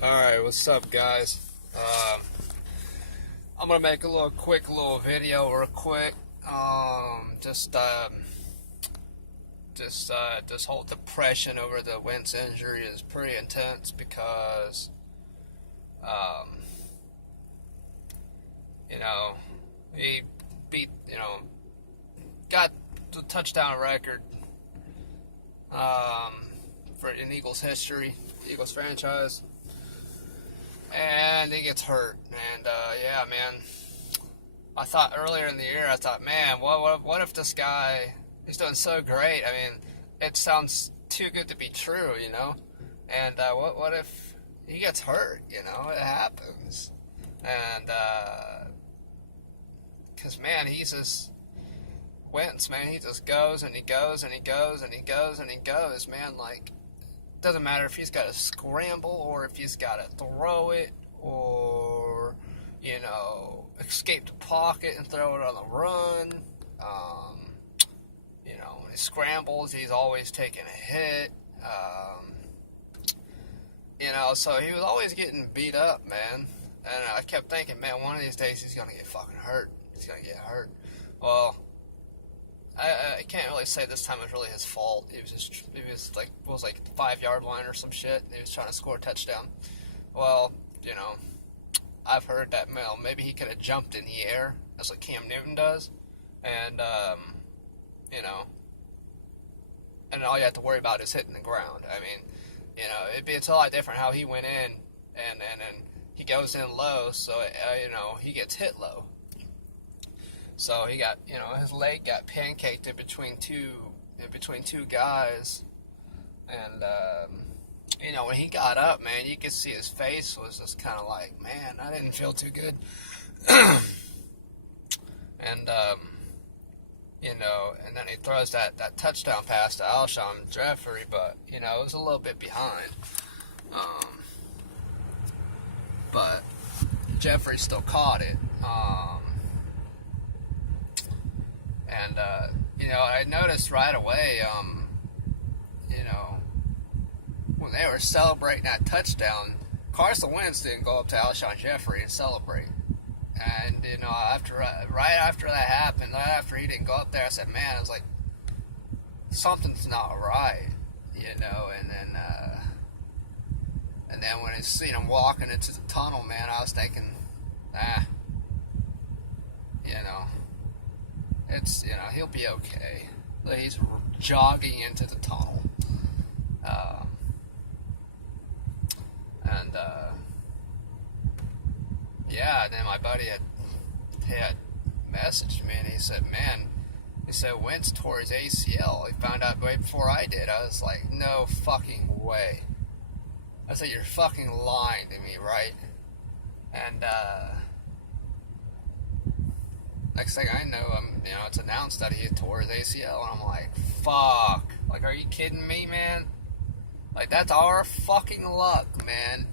Alright, what's up, guys? I'm gonna make a quick video real quick. This whole depression over the Wentz injury is pretty intense because, um, he beat, got the touchdown record, in Eagles history, Eagles franchise. And he gets hurt, and yeah, man. I thought earlier in the year, man, what if this guy, he's doing so great? I mean, it sounds too good to be true, you know. And what if he gets hurt? You know, it happens. And because man, he's just Wentz, man. He just goes and he goes and he goes and he goes and he goes, man. Like, doesn't matter if he's got to scramble or if he's got to throw it or, escape the pocket and throw it on the run. When he scrambles, he's always taking a hit. So he was always getting beat up, man. And I kept thinking, man, one of these days he's going to get fucking hurt. He's going to get hurt. Well, I can't really say this time it was really his fault. It was like the 5-yard line or some shit. He was trying to score a touchdown. Well, I've heard that maybe he could have jumped in the air as like Cam Newton does, and and all you have to worry about is hitting the ground. I mean, it's a lot different how he went in and he goes in low, so he gets hit low. So he got, his leg got pancaked in between two guys, and when he got up, man, you could see his face was just kind of like, man, I didn't feel too good, and and then he throws that touchdown pass to Alshon Jeffrey, but it was a little bit behind, but Jeffrey still caught it. And, I noticed right away, when they were celebrating that touchdown, Carson Wentz didn't go up to Alshon Jeffrey and celebrate. And, right after that happened, right after he didn't go up there, I said, man, I was like, something's not right, and then when I seen him walking into the tunnel, man, I was thinking, it's, he'll be okay. He's jogging into the tunnel. And then my buddy had messaged me, and he said, Wentz tore his ACL. He found out way before I did. I was like, no fucking way. I said, you're fucking lying to me, right? And, next thing I know, it's announced that he had tore his ACL, and I'm like, fuck. Like, are you kidding me, man? Like, that's our fucking luck, man.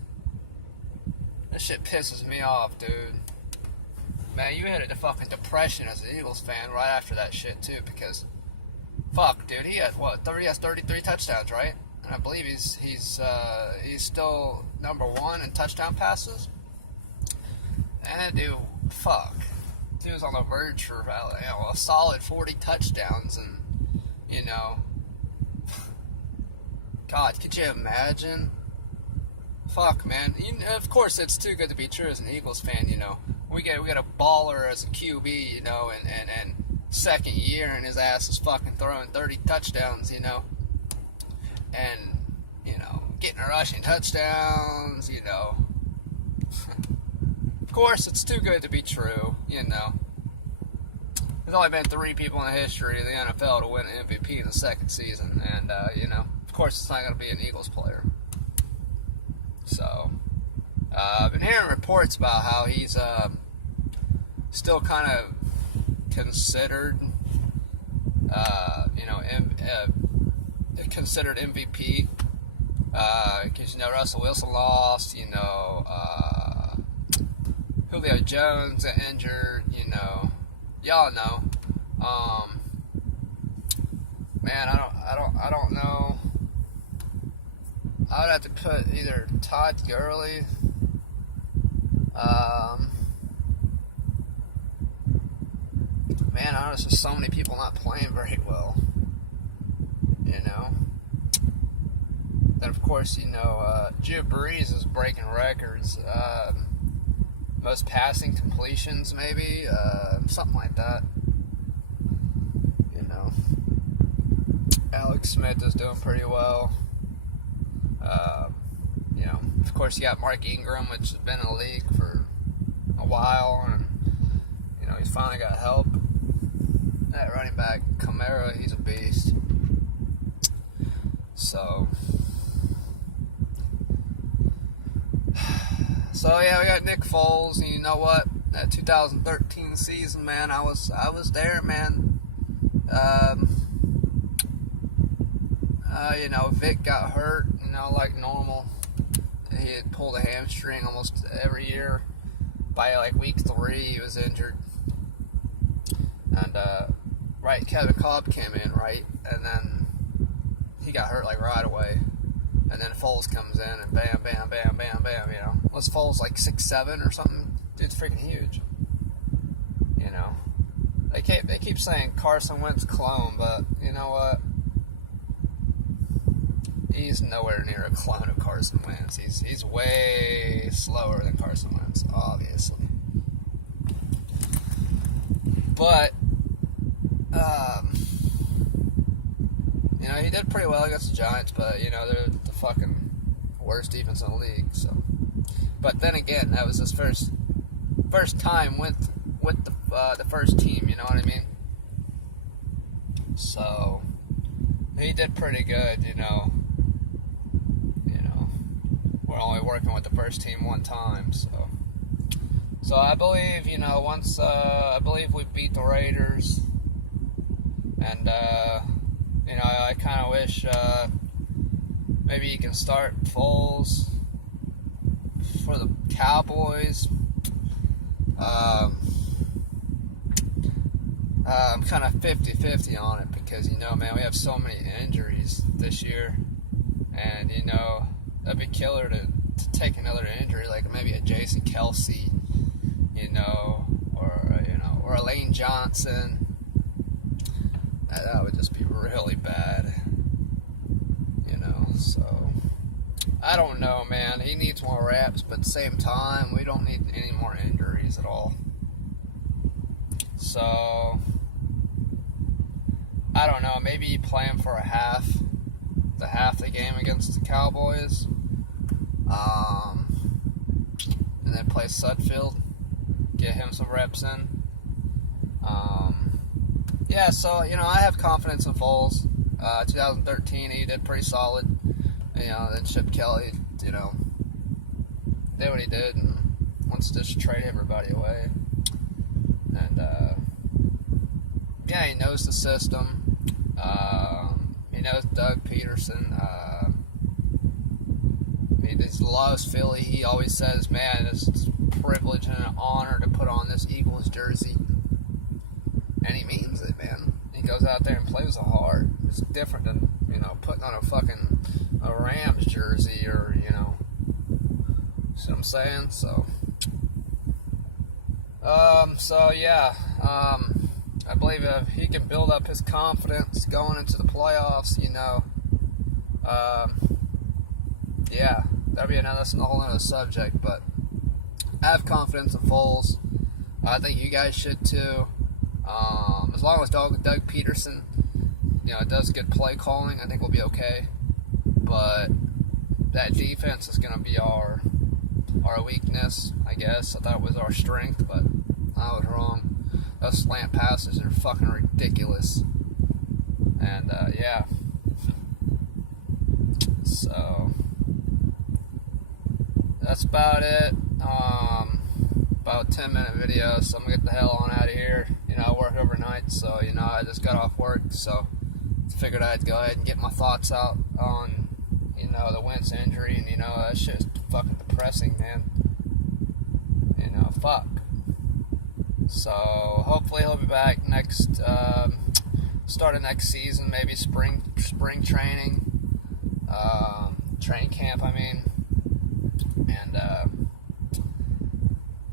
This shit pisses me off, dude. Man, you hit a fucking depression as an Eagles fan right after that shit, too, because, fuck, dude, he has 33 touchdowns, right? And I believe he's still number one in touchdown passes. And, dude, fuck. He was on the verge for a solid 40 touchdowns, and God, could you imagine? Fuck, man. Of course, it's too good to be true as an Eagles fan. We get a baller as a QB, and second year, and his ass is fucking throwing 30 touchdowns, and getting rushing touchdowns, Of course, it's too good to be true, There's only been 3 people in the history of the NFL to win an MVP in the second season, and, of course it's not going to be an Eagles player. So, I've been hearing reports about how he's, still kind of considered, considered MVP, because, Russell Wilson lost, Julio Jones got injured, y'all know. Man, I don't know. I would have to put either Todd Gurley, man, honestly, there's so many people not playing very well, you know. Then, of course, you know, Drew Brees is breaking records. Most passing completions, maybe, something like that. You know, Alex Smith is doing pretty well. You know, of course, you got Mark Ingram, which has been in the league for a while, and you know, he's finally got help. That running back Kamara, he's a beast. So yeah, we got Nick Foles, and you know what? That 2013 season, man, I was there, man. You know, Vic got hurt, you know, like normal. He had pulled a hamstring almost every year. By like week 3, he was injured. And right, Kevin Kolb came in, right, and then he got hurt like right away. And then Foles comes in and bam, bam, bam, bam, bam, you know. Was Foles like 6'7" or something? Dude's freaking huge. You know. They keep saying Carson Wentz clone, but you know what? He's nowhere near a clone of Carson Wentz. He's way slower than Carson Wentz, obviously. But you know, he did pretty well against the Giants, but you know, they're the fucking worst defense in the league. So, but then again, that was his first time with the first team. You know what I mean? So he did pretty good. You know, we're only working with the first team one time, so I believe, you know, once I believe we beat the Raiders, and you know, I kind of wish maybe you can start Foles for the Cowboys. I'm kind of 50-50 on it because, you know, man, we have so many injuries this year, and you know, that'd be killer to take another injury, like maybe a Jason Kelsey, you know, or a Lane Johnson. That would just be really bad, you know. So I don't know, man. He needs more reps, but at the same time, we don't need any more injuries at all. So I don't know. Maybe you play him for half the game against the Cowboys, and then play Sudfeld, get him some reps in. Yeah, so, you know, I have confidence in Foles. 2013, he did pretty solid. You know, then Chip Kelly, you know, did what he did and wants to just trade everybody away. And, yeah, he knows the system. He knows Doug Peterson. He just loves Philly. He always says, man, it's a privilege and an honor to put on this Eagles jersey. And he means it, man. He goes out there and plays hard. It's different than, you know, putting on a Rams jersey or, you know, see what I'm saying? So yeah, I believe if he can build up his confidence going into the playoffs, you know, yeah, that'd be that's a whole other subject, but I have confidence in Foles. I think you guys should too. As long as Doug Peterson, you know, does good play calling, I think we'll be okay. But that defense is going to be our weakness, I guess. I thought it was our strength, but I was wrong. Those slant passes are fucking ridiculous. And, yeah. So, that's about it. About a 10-minute video, so I'm going to get the hell on out of here. You know, I work overnight, so, you know, I just got off work, so figured I'd go ahead and get my thoughts out on, you know, the Wentz injury, and, you know, that shit's fucking depressing, man. You know, fuck. So, hopefully he'll be back start of next season, maybe spring training. training camp, I mean. And,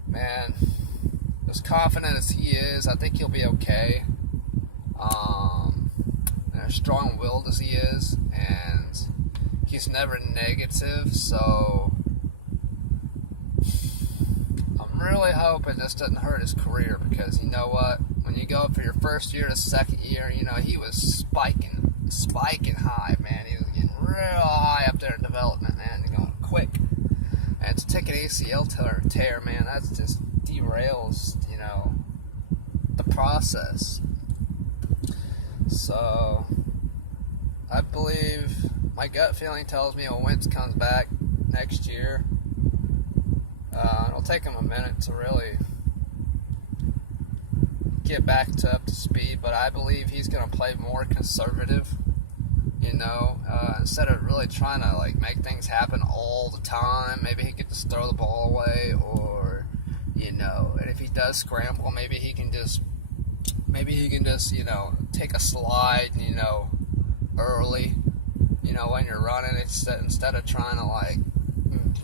man, as confident as he is, I think he'll be okay. And as strong-willed as he is, and he's never negative, so I'm really hoping this doesn't hurt his career, because you know what? When you go for your first year to second year, you know, he was spiking high, man. He was getting real high up there in development, man. He's going quick. And to take an ACL tear, man, that just derails, you know, the process. So, I believe, my gut feeling tells me when Wentz comes back next year, it'll take him a minute to really get back up to speed, but I believe he's going to play more conservative, you know, instead of really trying to, like, make things happen all the time. Maybe he could just throw the ball away, or, you know, and if he does scramble, maybe he can just, you know, take a slide, you know, early, you know, when you're running, instead of trying to, like,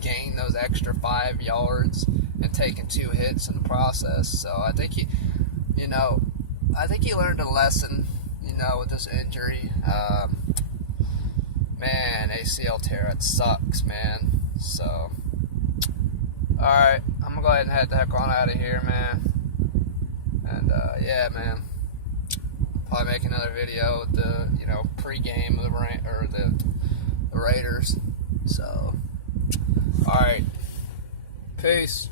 gain those extra 5 yards and taking 2 hits in the process. So I think he learned a lesson, you know, with this injury. Man, ACL tear, it sucks, man. So, alright, I'm gonna go ahead and head the heck on out of here, man. And, yeah, man. Probably make another video with the, you know, pre-game of the Raiders. So, alright. Peace.